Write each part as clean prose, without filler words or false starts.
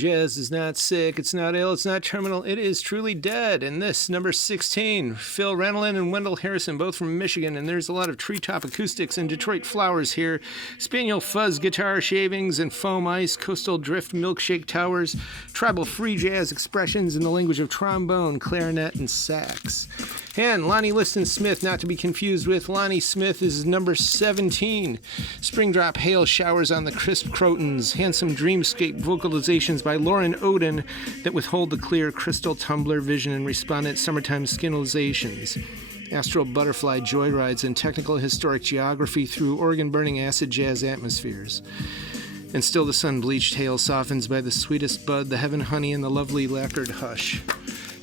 Jazz is not sick, it's not ill, it's not terminal, it is truly dead. And this, number 16, Phil Renelin and Wendell Harrison, both from Michigan. And there's a lot of treetop acoustics and Detroit flowers here. Spaniel fuzz guitar shavings and foam ice, coastal drift milkshake towers, tribal free jazz expressions in the language of trombone, clarinet, and sax. And Lonnie Liston Smith, not to be confused with Lonnie Smith, is number 17. Spring drop hail showers on the crisp crotons, handsome dreamscape vocalizations by Lauren Oden that withhold the clear crystal tumbler vision and respondent summertime skinalizations. Astral butterfly joyrides and technical historic geography through organ-burning acid jazz atmospheres. And still the sun-bleached hail softens by the sweetest bud, the heaven honey, and the lovely lacquered hush.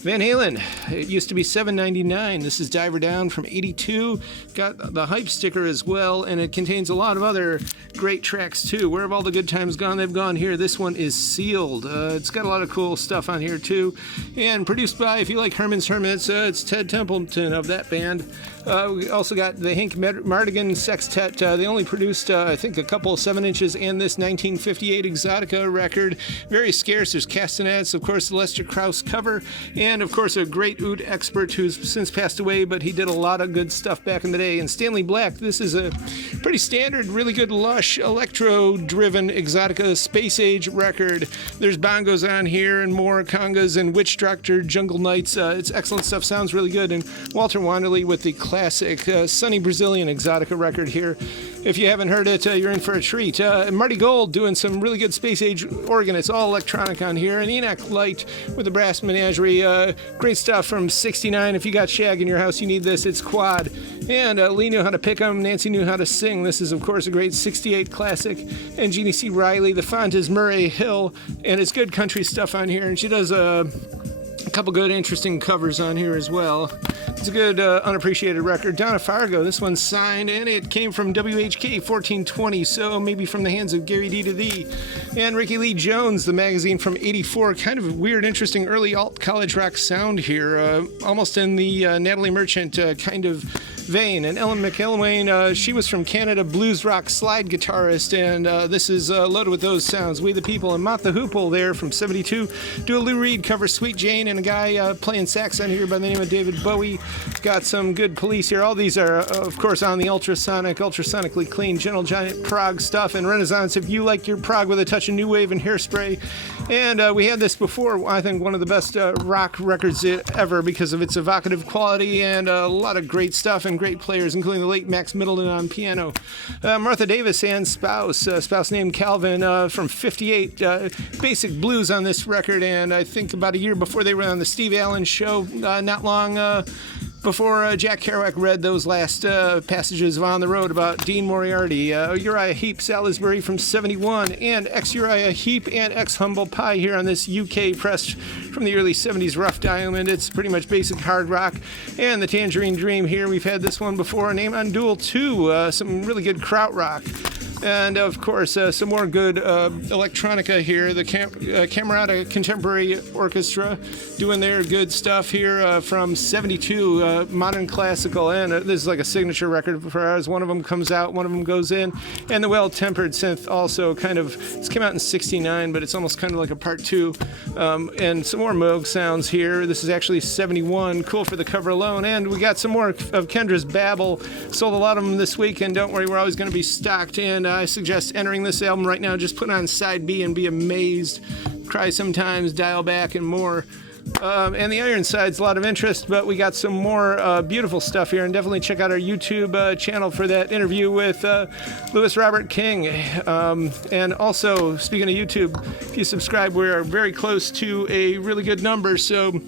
Van Halen, it used to be $7.99. This is Diver Down from 82. Got the hype sticker as well, and it contains a lot of other great tracks too. Where have all the good times gone? They've gone here. This one is Sealed. It's got a lot of cool stuff on here too. And produced by, if you like Herman's Hermits, it's Ted Templeton of that band. We also got the Hank Mardigan Sextet. They only produced, I think, a couple 7 inches and this 1958 Exotica record. Very scarce. There's castanets, of course, the Lester Krauss cover, and of course a great oud expert who's since passed away, but he did a lot of good stuff back in the day. And Stanley Black, this is a pretty standard, really good, lush, electro-driven Exotica space age record. There's bongos on here and more congas and Witch Doctor, Jungle Nights. It's excellent stuff, sounds really good. And Walter Wanderley with the classic sunny Brazilian Exotica record here. If you haven't heard it, you're in for a treat. Marty Gold doing some really good space age organ. It's all electronic on here. And Enoch Light with the Brass Menagerie. Great stuff from 69. If you got shag in your house, you need this. It's quad. And Lee knew how to pick 'em. Nancy knew how to sing. This is, of course, a great 68 classic. And Jeannie C. Riley. The font is Murray Hill. And it's good country stuff on here. And she does a couple good, interesting covers on here as well. It's a good, unappreciated record. Donna Fargo, this one's signed, and it came from WHK 1420, so maybe from the hands of Gary D. to Thee. And Ricky Lee Jones, the magazine from 84, kind of a weird, interesting, early alt college rock sound here, almost in the Natalie Merchant kind of vein. And Ellen McElwain, she was from Canada, blues rock slide guitarist, and this is loaded with those sounds. We the People and Mott the Hoople there from 72 do a Lou Reed cover, Sweet Jane, and a guy playing sax on here by the name of David Bowie. Got some good Police here. All these are, of course, on the ultrasonically clean Gentle Giant prog stuff and Renaissance if you like your prog with a touch of new wave and Hairspray. And we had this before, I think one of the best rock records ever because of its evocative quality and a lot of great stuff and great players, including the late Max Middleton on piano. Martha Davis and spouse named Calvin from 58. Basic blues on this record, and I think about a year before they were on the Steve Allen show, not long before Jack Kerouac read those last passages of On the Road about Dean Moriarty. Uriah Heep, Salisbury from 71, and ex-Uriah Heep and ex-Humble Pie here on this UK press from the early 70s Rough Diamond. It's pretty much basic hard rock. And the Tangerine Dream here, we've had this one before, Name on Duel 2, some really good krautrock. And, of course, some more good electronica here. The Camerata Contemporary Orchestra doing their good stuff here from 72, modern classical. And this is like a signature record for ours. One of them comes out, one of them goes in. And the Well-Tempered Synth also kind of, this came out in 69, but it's almost kind of like a part 2. And some more Moog sounds here. This is actually 71, cool for the cover alone. And we got some more of Kendra's Babble. Sold a lot of them this week, and don't worry, we're always going to be stocked. And I suggest entering this album right now. Just put on side B and be amazed. Cry sometimes, dial back, and more. And the Ironside's a lot of interest, but we got some more beautiful stuff here. And definitely check out our YouTube channel for that interview with Louis Robert King. And also, speaking of YouTube, if you subscribe, we're very close to a really good number. So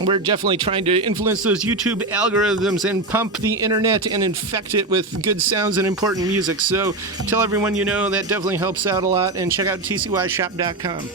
we're definitely trying to influence those YouTube algorithms and pump the internet and infect it with good sounds and important music. So tell everyone you know, that definitely helps out a lot. And check out tcyshop.com.